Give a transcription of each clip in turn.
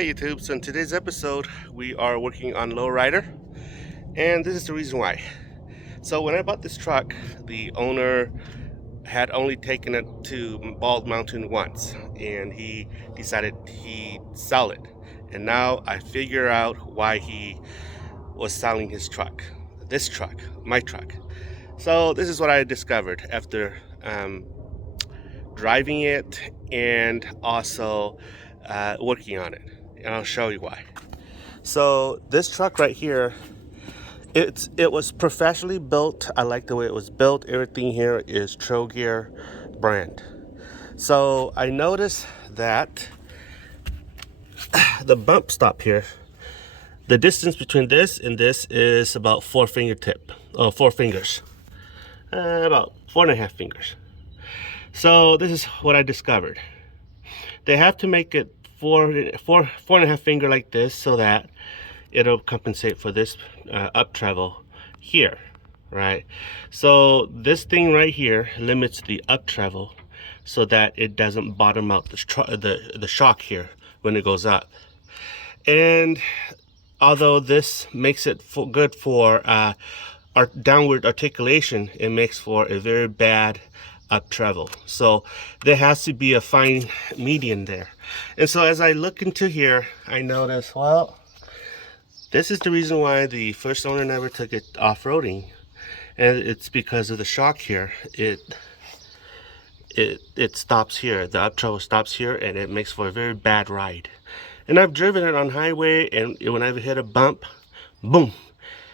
Hey YouTube, so in today's episode we are working on lowrider, and this is the reason why. So when I bought this truck, the owner had only taken it to Bald Mountain once, and he decided he'd sell it. And now I figure out why he was selling his truck, this truck, my truck. So this is what I discovered after driving it and also working on it, and I'll show you why. So this truck right here, it was professionally built. I like the way it was built. Everything here is Trogear brand. So I noticed that the bump stop here, the distance between this and this is about 4 fingers, about 4.5 fingers. So this is what I discovered. They have to make it 4.5 finger like this so that it'll compensate for this up travel here, right? So this thing right here limits the up travel so that it doesn't bottom out the shock here when it goes up. And although this makes it good for our downward articulation, it makes for a very bad up travel. So there has to be a fine median there. And so as I look into here, I notice, well, this is the reason why the first owner never took it off-roading, and it's because of the shock here. It stops here. The up travel stops here, and it makes for a very bad ride. And I've driven it on highway, and when I've hit a bump, boom,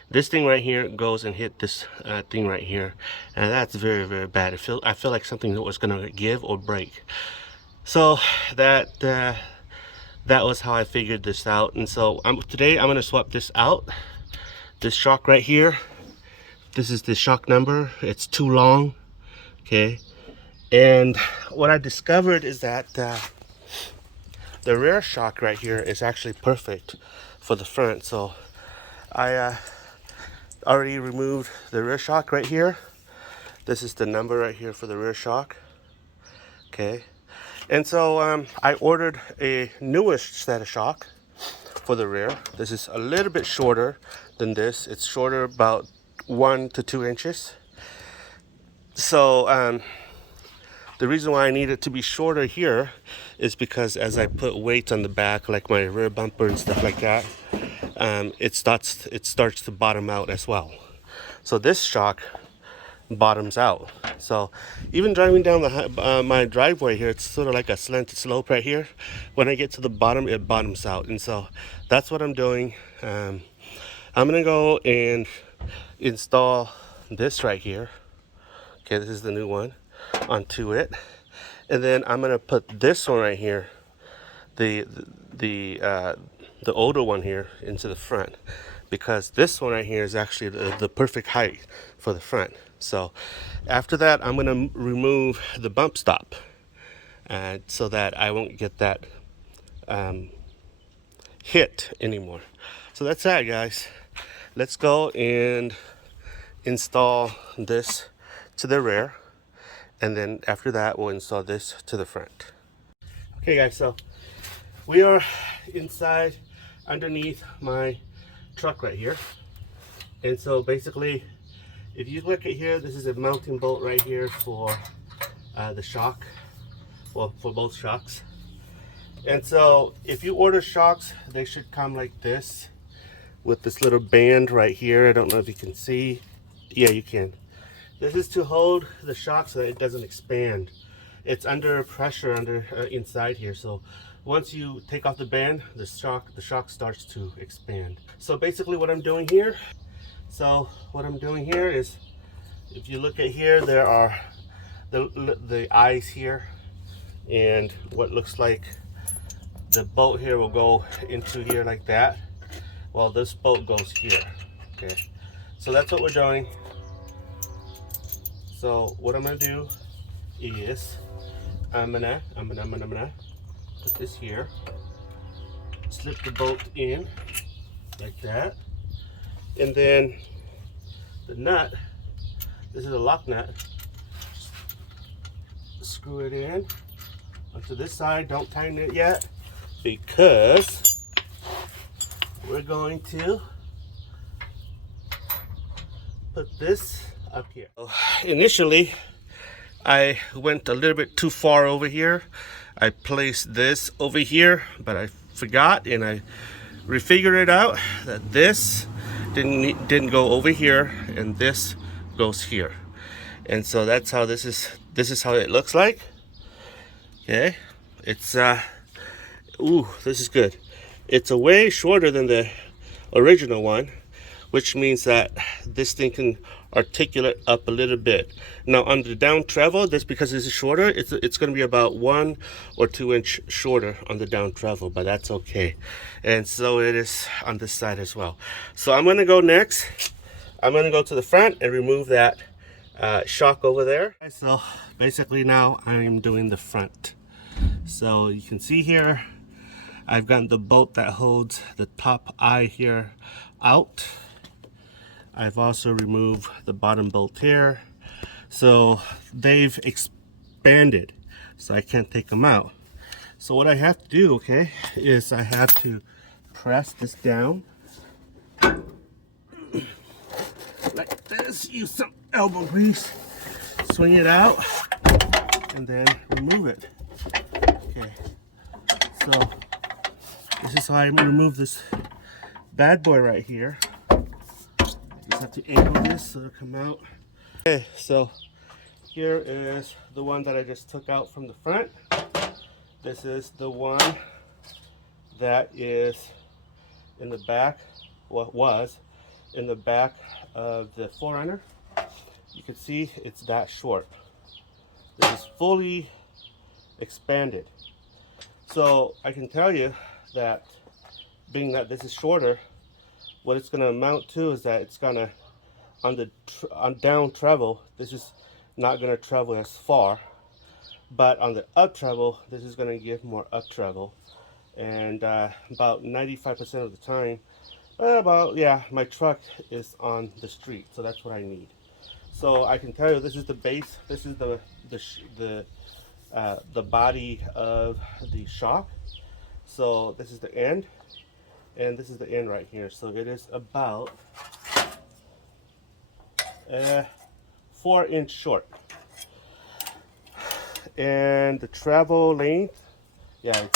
this thing right here goes and hit this thing right here, and that's very, very bad. I feel like something that was gonna give or break. So that was how I figured this out. And so today I'm gonna swap this out. This shock right here, this is the shock number. It's too long, okay? And what I discovered is that the rear shock right here is actually perfect for the front. So I already removed the rear shock right here. This is the number right here for the rear shock, okay? And so I ordered a newish set of shock for the rear. This is a little bit shorter than this. It's shorter about 1 to 2 inches. So the reason why I need it to be shorter here is because as I put weights on the back, like my rear bumper and stuff like that, it starts to bottom out as well. So this shock bottoms out. So even driving down my driveway here, it's sort of like a slanted slope right here. When I get to the bottom, it bottoms out. And so that's what I'm doing. I'm gonna go and install this right here. Okay, this is the new one onto it, and then I'm gonna put this one right here, the older one here, into the front, because this one right here is actually the perfect height for the front. So after that, I'm gonna remove the bump stop, so that I won't get that hit anymore. So that's that, guys. Let's go and install this to the rear, and then after that we'll install this to the front. Okay guys, so we are inside underneath my truck right here. And so basically, if you look at here, this is a mounting bolt right here for the shock, well, for both shocks. And so if you order shocks, they should come like this with this little band right here. I don't know if you can see. Yeah, you can. This is to hold the shock so that it doesn't expand. It's under pressure inside here. So once you take off the band, the shock starts to expand. So basically what I'm doing here, is, if you look at here, there are the eyes here, and what looks like the bolt here will go into here like that. Well, this bolt goes here, okay? So that's what we're doing. So what I'm gonna do is I'm gonna put this here, slip the bolt in like that, and then the nut, this is a lock nut, screw it in onto this side. Don't tighten it yet because we're going to put this up here. Initially, I went a little bit too far over here. I placed this over here, but I forgot, and I refigured it out that this didn't go over here, and this goes here. And so that's how this is how it looks like. Okay, it's ooh, this is good. It's a way shorter than the original one, which means that this thing can articulate up a little bit. Now on the down travel, this because this is shorter, it's going to be about 1 or 2 inch shorter on the down travel, but that's okay. And so it is on this side as well. So I'm going to go next. I'm going to go to the front and remove that shock over there. So basically now I'm doing the front. So you can see here I've gotten the bolt that holds the top eye here out. I've also removed the bottom bolt here. So they've expanded, so I can't take them out. So what I have to do, okay, is I have to press this down like this, use some elbow grease, swing it out, and then remove it. Okay, so this is how I remove this bad boy right here. Just have to angle this so it'll come out. Okay, so here is the one that I just took out from the front. This is the one that is in the back, what was in the back of the 4Runner. You can see it's that short. This is fully expanded. So I can tell you that being that this is shorter, what it's going to amount to is that it's going to, on down travel, this is not going to travel as far, but on the up travel, this is going to give more up travel. And about 95% of the time, my truck is on the street, so that's what I need. So I can tell you this is the base, this is the body of the shock. So this is the end, and this is the end right here. So it is about 4 inch short. And the travel length, yeah,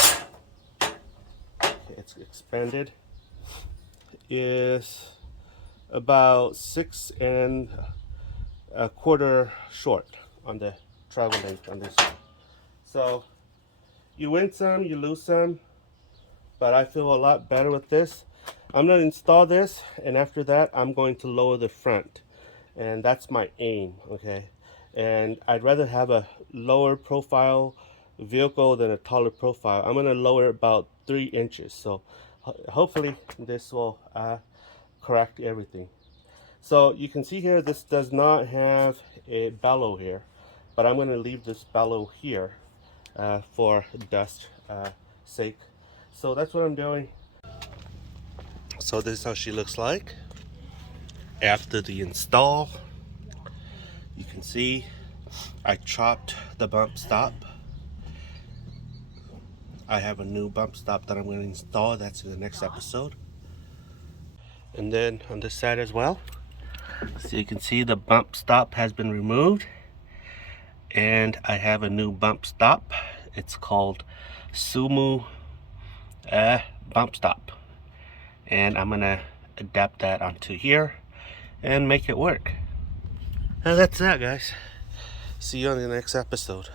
it's expanded, is about 6 1/4 short on the travel length on this one. So you win some, you lose some, but I feel a lot better with this. I'm going to install this, and after that I'm going to lower the front, and that's my aim, okay? And I'd rather have a lower profile vehicle than a taller profile. I'm going to lower about 3 inches, so hopefully this will correct everything. So you can see here this does not have a bellow here, but I'm going to leave this bellow here for dust sake. So that's what I'm doing. So this is how she looks like after the install. You can see I chopped the bump stop. I have a new bump stop that I'm going to install. That's in the next episode. And then on this side as well, so you can see the bump stop has been removed, and I have a new bump stop. It's called Sumu bump stop, and I'm gonna adapt that onto here and make it work. And that's that, guys. See you on the next episode.